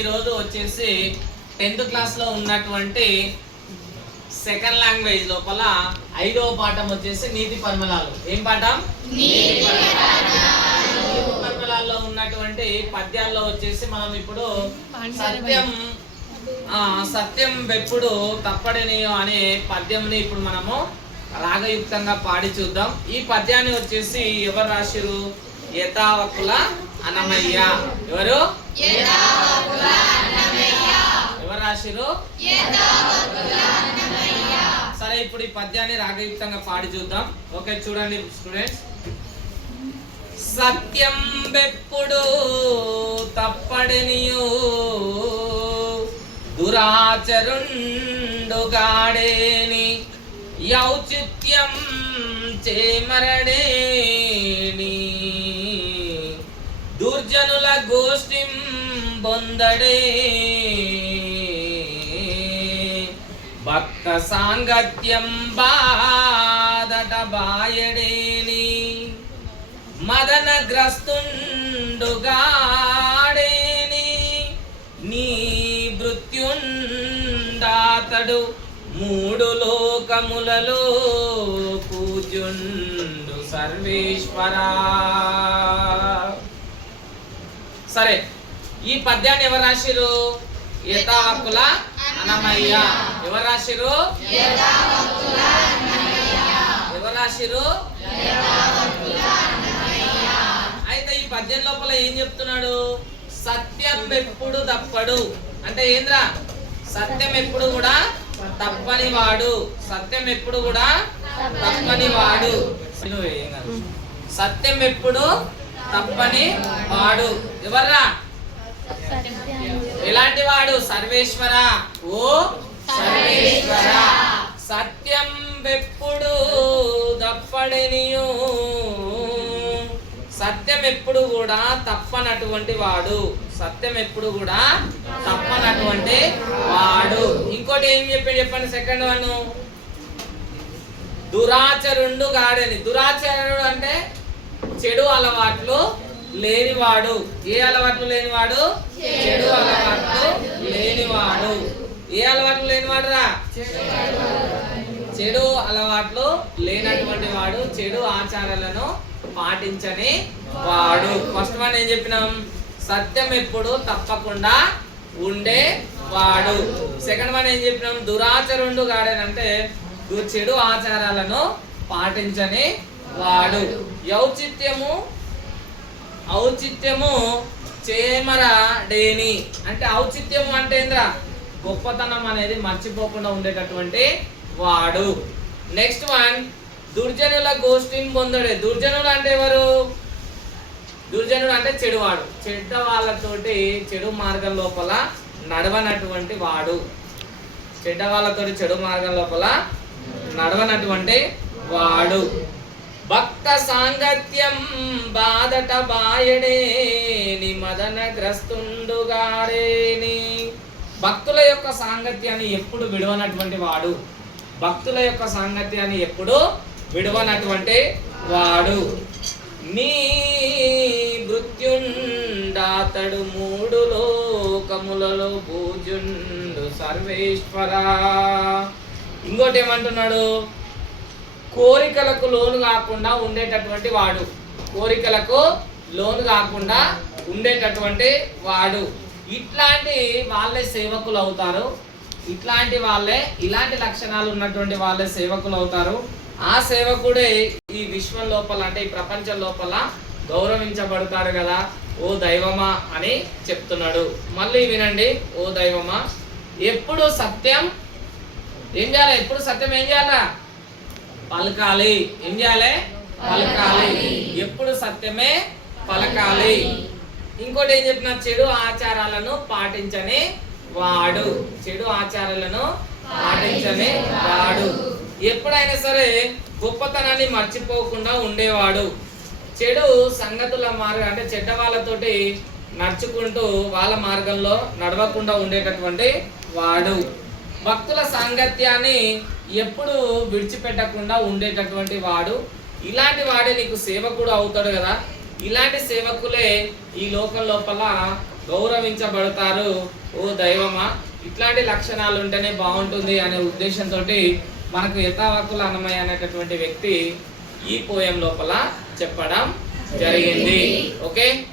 ఈరోజు వచ్చేసి 10th క్లాస్లో ఉన్నటువంటి సెకండ్ లాంగ్వేజ్ లోపల 5వ పాఠం వచ్చేసి నీతి పరిమళాలు. ఏం పాఠం? నీతి పరిమళాల్లో ఉన్నటువంటి పద్యాల్లో వచ్చేసి మనం ఇప్పుడు సత్యం వెప్పుడు తప్పడని అనే పద్యంని ఇప్పుడు మనము రాగయుక్తంగా పాడి చూద్దాం. ఈ పద్యాన్ని వచ్చేసి ఎవరు రాసిరు? యథావకుల అన్నమయ్య. ఎవరు రాసిరు? సరే, ఇప్పుడు ఈ పద్యాన్ని రాగయుక్తంగా పాడి చూద్దాం. ఓకే, చూడండి స్టూడెంట్స్. సత్యం వెప్పుడు తప్పడనియు దురాచరుండు గాడేని యౌచిత్యం చేమరడేని దుర్జనుల గోష్ఠిం బొందడే భక్త సాంగత్యం బాదట బాయడేని మదన గ్రస్తుండు గాడేని నీ మృత్యుండాతడు మూడు లోకములలో పూజ్యుండు సర్వేశ్వరా. సరే, ఈ పద్యాన్ని ఎవరు రాసిరు? యథావకుల అన్నమయ్య. ఎవరు రాసిరు? ఎవరు రాసిరు? అయితే ఈ పద్యం లోపల ఏం చెప్తున్నాడు? సత్యం ఎప్పుడు తప్పడు అంటే ఏంద్రా? సత్యం ఎప్పుడు కూడా తప్పని వాడు. సత్యం ఎప్పుడు కూడా తప్పని వాడు. సత్యం ఎప్పుడు తప్పని వాడు ఎవర్రా? ఎలాంటి వాడు? సర్వేశ్వర. ఓ సర్వేశ్వర, సత్యం ఎప్పుడు తప్పడనియు, సత్యం ఎప్పుడు కూడా తప్పనటువంటి వాడు. సత్యం ఎప్పుడు కూడా తప్పనటువంటి వాడు. ఇంకోటి ఏం చెప్పండి సెకండ్ వన్. దురాచరుండు గాడని. దురాచరుడు అంటే చెడు అలవాట్లు లేనివాడు. ఏ అలవాట్లు లేనివాడు? చెడు అలవాట్లు లేనివాడు. ఏ అలవాట్లు లేనివాడు రా? చెడు అలవాట్లు లేనటువంటి వాడు, చెడు ఆచారాలను పాటించని వాడు. ఫస్ట్ వన్ ఏం చెప్పినాం? సత్యం ఎప్పుడు తప్పకుండా ఉండే వాడు. సెకండ్ వన్ ఏం చెప్పినాం? దురాచరుండు గాడేనంటే చెడు ఆచారాలను పాటించని వాడు. ఔచిత్యము చేమరడేని అంటే ఔచిత్యము అంటే ఏంద్రా? గొప్పతనం అనేది మర్చిపోకుండా ఉండేటటువంటి వాడు. Next one, దుర్జనుల గోష్ఠిని పొందడే. దుర్జనులు అంటే ఎవరు? దుర్జనుడు అంటే చెడువాడు. చెడ్డ వాళ్ళతోటి చెడు మార్గం లోపల నడవనటువంటి వాడు. చెడ్డ వాళ్ళతోటి చెడు మార్గం లోపల నడవనటువంటి వాడు. భక్త సాంగత్యం బాదట బాయడేని మదన గ్రస్తుండుగాడేని. భక్తుల యొక్క సాంగత్యాన్ని ఎప్పుడు విడవనటువంటి వాడు. భక్తుల యొక్క సాంగత్యాన్ని ఎప్పుడు విడవనటువంటి వాడు. నీ మృత్యుండాతడు మూడు లోకములలో పూజుండు సర్వేశ్వరా. ఇంకోటి ఏమంటున్నాడు? కోరికలకు లోను కాకుండా ఉండేటటువంటి వాడు. కోరికలకు లోను కాకుండా ఉండేటటువంటి వాడు. ఇట్లాంటి వాళ్ళే సేవకులు అవుతారు. ఇట్లాంటి వాళ్ళే, ఇలాంటి లక్షణాలు ఉన్నటువంటి వాళ్ళే సేవకులు అవుతారు. ఆ సేవకుడే ఈ విశ్వం లోపల అంటే ఈ ప్రపంచం లోపల గౌరవించబడతాడు కదా. ఓ దైవమా అని చెప్తున్నాడు. మళ్ళీ వినండి. ఓ దైవమా, ఎప్పుడు సత్యం ఏం చేయాలి? ఎప్పుడు సత్యం ఏం చేయాలా? పలకాలి. ఏం చేయాలి? పలకాలి. ఎప్పుడు సత్యమే పలకాలి. ఇంకోటి ఏం చెప్పిన? చెడు ఆచారాలను పాటించని వాడు. చెడు ఆచారాలను పాటించని వాడు. ఎప్పుడైనా సరే గొప్పతనాన్ని మర్చిపోకుండా ఉండేవాడు. చెడు సంగతుల మార్గం అంటే చెడ్డ వాళ్ళతోటి నడుచుకుంటూ వాళ్ళ మార్గంలో నడవకుండా ఉండేటటువంటి వాడు. భక్తుల సాంగత్యాన్ని ఎప్పుడు విడిచిపెట్టకుండా ఉండేటటువంటి వాడు. ఇలాంటి వాడే నీకు సేవకుడు అవుతాడు కదా. ఇలాంటి సేవకులే ఈ లోకం లోపల గౌరవించబడతారు ఓ దైవమా. ఇట్లాంటి లక్షణాలు ఉంటేనే బాగుంటుంది అనే ఉద్దేశంతో మనకు యథావాకుల అన్నమయ్య అనేటటువంటి వ్యక్తి ఈ పోయం లోపల చెప్పడం జరిగింది. ఓకే.